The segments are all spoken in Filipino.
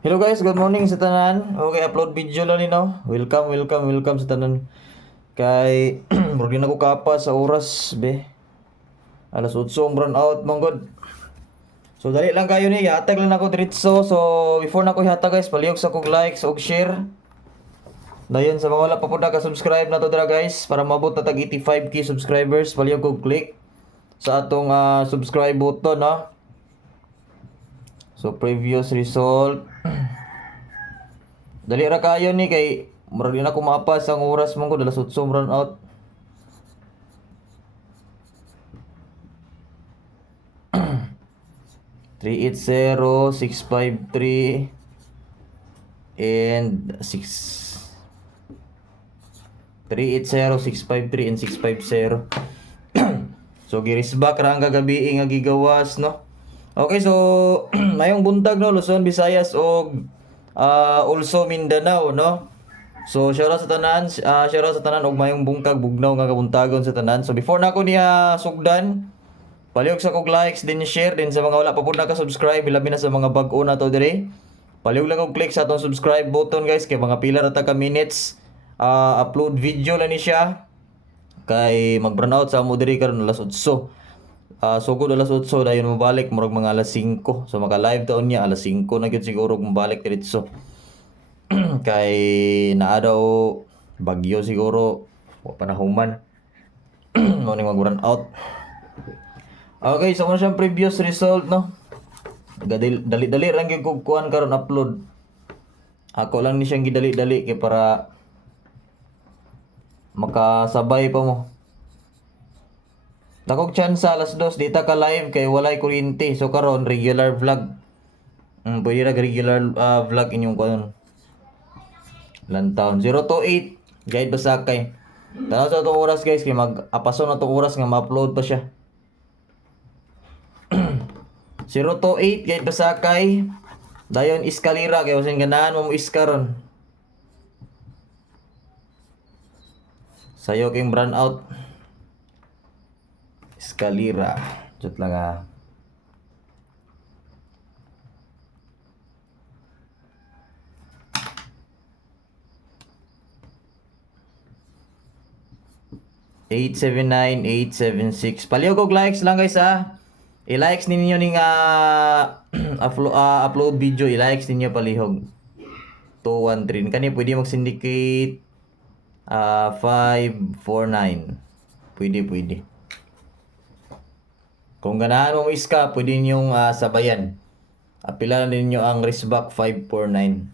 Hello guys, good morning sa tanan. Okay, upload video lang ni no. Welcome sa tanan. Kay murag na ko kapa sa oras be. Alas 8 ang run out mong god. So dali lang kayo ni, hatag lang ako diretso. So before na ko hatag guys, palihog sa kog likes ug share. Dayon sa mga wala pa pud naka-subscribe na to dira guys para maabot na tag 85k subscribers, palihog kog click sa atong subscribe button no. So previous result. Dali ra kayo ni kay murag di na ko maapas ang oras mong ko dalas 8 run out. Three eight zero 653 and 650 and 650. So girisbak ra ang gagabi nga gigawas no. Okay, so mayong buntag no, Luzon, Visayas og also Mindanao no. So shout out sa tanan og mayong bungkag bugnaw nga kabuntagon sa tanan. So before na ako niya sugdan, palihog sa kog likes din share din sa mga wala pa pud naka-subscribe, labi na sa mga bag-o na to dire. Palihog lang og click sa atong subscribe button guys kay mga pila ra ta ka minutes upload video lang ni siya. Kay mag-burn out sa mo diri karon alas 8. Sugod alas 8 dayon mabalik murag mga alas 5. So maka-live taon niya alas 5 na gyud siguro mabalik diretso. Kay naa daw bagyo siguro wa panahuman. Mo ni mag-burn out. Okay, so kung siyang previous result no. Dali-dali lang gyud kog kuan karon upload. Ako lang ni siyang gidali-dali kay para makasabay pa mo. Dakog chance alas 2 dita ka live kay walay kuryente. So karon regular vlog. Pwede ra regular vlog inyong kuan. Lantaon 028 guide Basakay. Tanaw sa itong oras guys kay mag-apaso na itong oras nga ma-upload pa siya. 028 guide Basakay. Dayon Iskalira kay usin ganahan mo iskaron. Sayo king brand out. Escalera. Jot lang 879, 876. Palihog og likes lang guys I-likes ninyo ning upload video. I-likes ninyo palihog. 213. Kani pwede mag-syndicate 549. Pwede. Kung ganahan mo iska, pwede ninyong sabayan. Apila ninyo ang Risback 549.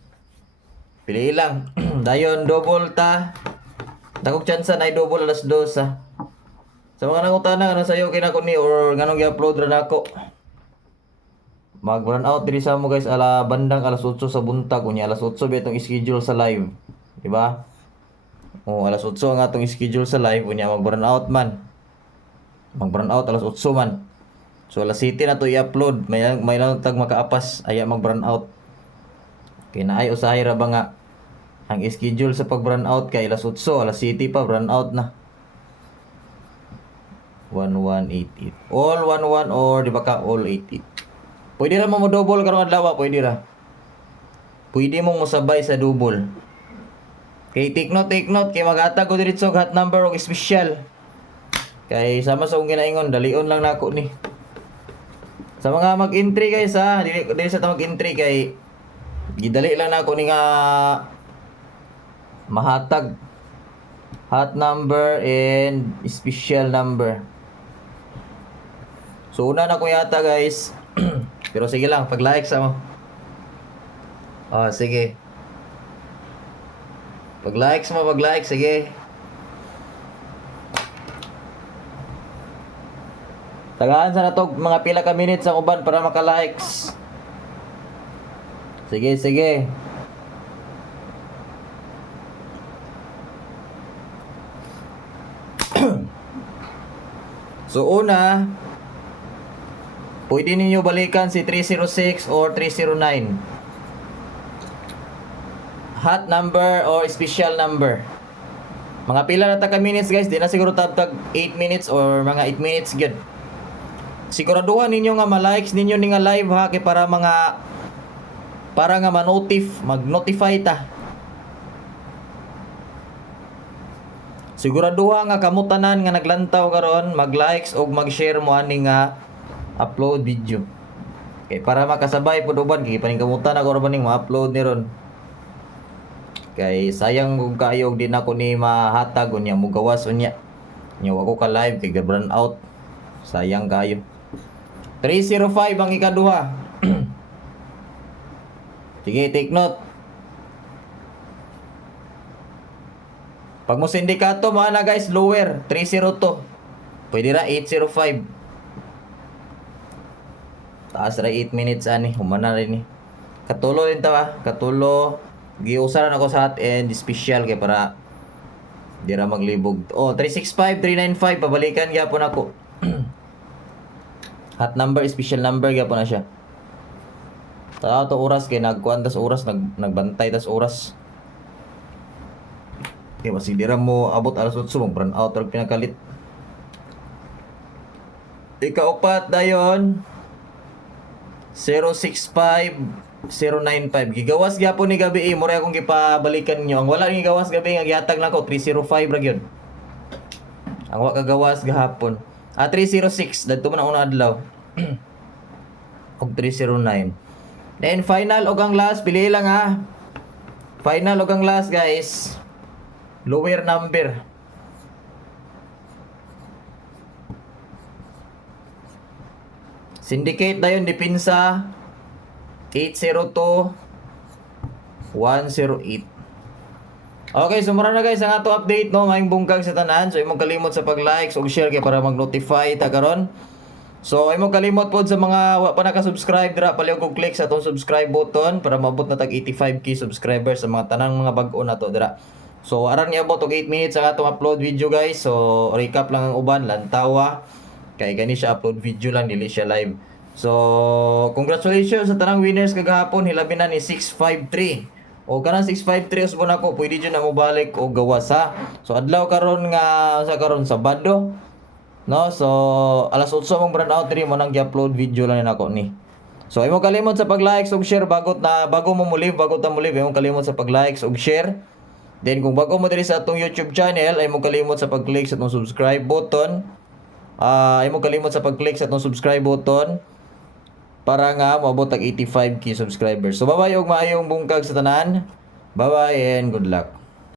Pili lang. Dayon double ta. Dakog chance na i-double alas 2 Sa mga nangutana ano sayo kinako ni or nganong i-upload ra nako. Mag-run out diri sa mo guys bandang alas 8 sa buntag unya alas 8 betong schedule sa live. Di ba? Alas 8 ang atong schedule sa live unya mag-run out man. Mag-run out alas 8 man. So alas 7 na to i-upload. May lang tag makaapas aya mag-burn out. Kay naay usahay ra ba nga ang schedule sa pag-burn out kay alas 8, alas 7 pa burn out na. 1188. All 11 or di ba ka all 88. Pwede ra mo double karong adlaw, pwede ra. Pwede mong mosabay sa double. Kay take note kay maghatag ko diretso hot number og special. Kay sama sa akong ginaingon dalion lang nako ni. Sa mga mag-entry guys dili sa ta mag-entry kay gidali lang nako ni nga mahatag hot number and special number. So una na ko yata guys. Pero sige lang pag-like sa mo. Sige. Pag-like sige. Tagaan sa natog mga pila ka minutes ang uban para maka-likes. Sige. So una, pwede ninyo balikan si 306 or 309. Hot number or special number. Mga pila na ta ka minutes guys, di na siguro tag 8 minutes or mga 8 minutes gyud. Siguraduhan ninyo nga ma-likes ninyo ni nga live kay para mga para nga mag-notify ta. Siguraduha nga kamo tanan nga naglantaw karon mag-likes og mag-share mo ani nga upload video. Okay, para makasabay pud uban kay paningkamutan ako ra baning ma-upload ni ron. Kay sayang kung kayo din ako ni mahatag unya mo gawas unya. Nya wa ko ka live kay burn out. Sayang kayo. 305 ang ikaduha. Sige, take note. Pag mo sindikato mo na guys, lower 302. Pwede ra 805. Taas ra 8 minutes ani, humana rin ni. Katulo din ta, katulo. Giusaran ako sa hot and special kay para di ra maglibog. Oh, 365, 395 pabalikan gyapon ako. Hot number, special number gyapon na siya. Tao to oras kay nagkuan tas oras nagbantay tas oras. Okay, masidira mo abot alas 8 mong burn out or pinakalit. Ikaupat dayon 065 095 gigawas gyapon ni gabi mura akong gipabalikan niyo. Ang wala ni gawas gabi nga gihatag lang ko 305 ra gyud. Ang wa kagawas gahapon. 306 dadto man ang una adlaw. Og 309. Then final og ang last pili lang ha. Final og ang last guys. Lower number. Syndicate dayon depensa 802 108. Okay, so mura na guys ang ato update no ngayong bungkag sa tanan. So imong kalimot sa pag-like ug share kay para mag-notify ta karon. So imong kalimot pod sa mga wa pa naka-subscribe dira paliw kog click sa atong subscribe button para maabot na tag 85k subscribers sa mga tanang mga bag-o na to dira. So aran ni abot og 8 minutes ang atong upload video guys. So recap lang ang uban lantawa kay gani siya upload video lang dili siya live. So congratulations sa tanang winners kagahapon hilabi na ni 653. O kanang 653 usbon ako pwede jud na mo balik og gawas ha. So adlaw karon nga sa karon Sabado. No, so alas 8 mong brand out diri mo nang gi-upload video lang nako ni. So imo kalimot sa pag-like ug share bago mo live bago ta mo live imo kalimot sa pag-like ug share. Then kung bago mo diri sa atong YouTube channel ay mo kalimot sa pag-click sa atong subscribe button. Ay mo kalimot sa pag-click sa atong subscribe button para nga moabot tag 85k subscribers. So bye-bye ug maayong bungkag sa tanan. Bye-bye and good luck.